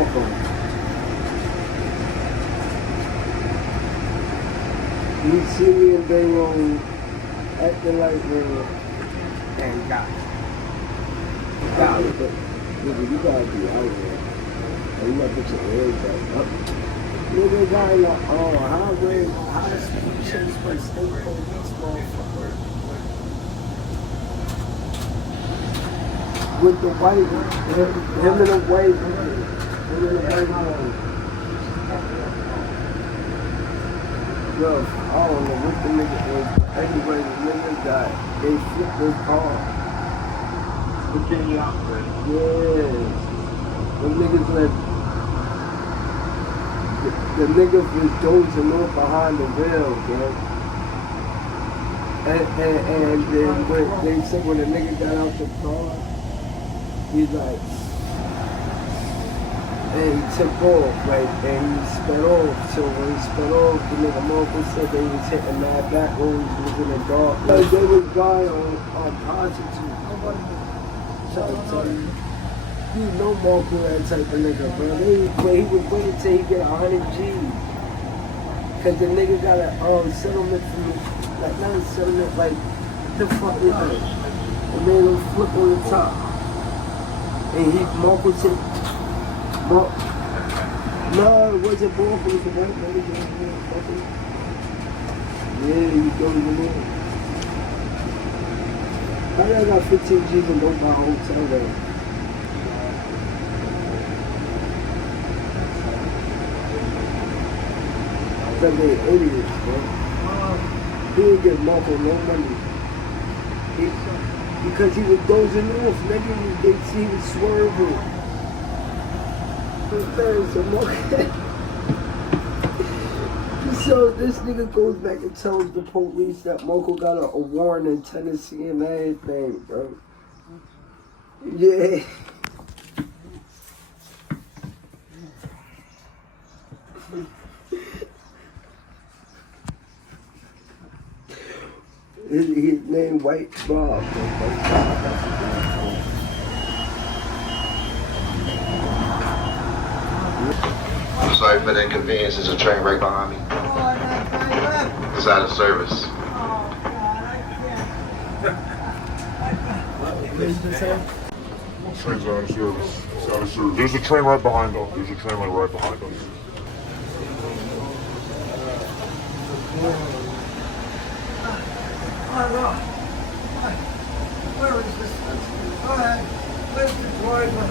Marco. He see me in day room acting like and got it. Got it. But nigga, you gotta be out there. And you gotta put your head back up. Nigga got like, highway, high speed chase by state police, motherfucker. With the white, him and the white woman. Him and the white woman. Yo, I don't know what the nigga is. Anyway, the nigga got, they flipped his car. Virginia operator. Yes. The niggas like, the nigga was dozing off behind the wheel, bro. And then when they said when the nigga got out the car, he's like, and he took off, like, and he sped off. So when he sped off, the nigga Marco said they was hitting mad back roads, was in the dark. Like they was going on prostitutes. Trying to tell you. You know Marco that type of nigga, bro. He was waiting till he get 100 G's. Cause the nigga got a settlement from me. Like not a settlement, like the fuck is that? And made him flip on the top. And Marco said, no, it wasn't Marco, it was a white lady. Yeah, you go to the moon. I got 15 G's and don't buy a hotel there. Because they idiots, bro. He didn't give Marco no money. Because he was dozing off, nigga. He was swerving. So this nigga goes back and tells the police that Marco got a warrant in Tennessee and everything, bro. Yeah. His name White Bob. I'm sorry for the inconvenience. There's a train right behind me. It's out of service. Train's out of service. It's out of service. There's a train right behind us. There's a train right behind us. Where is this? Go ahead. Where's the driver?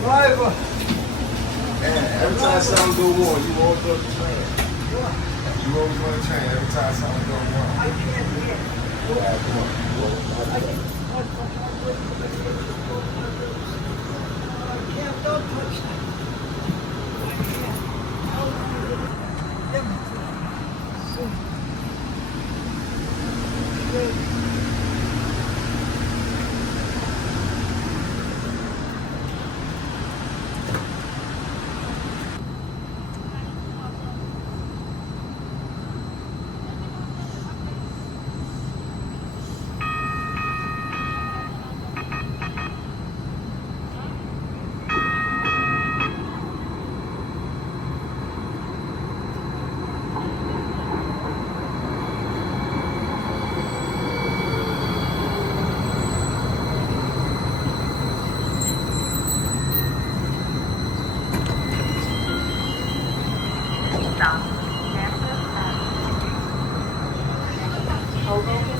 Driver! Every time something go wrong, you always go to the train. You always go to the train every time something go wrong. I can't hear. I can't, don't touch that. Stop. Danforth Avenue. Hoboken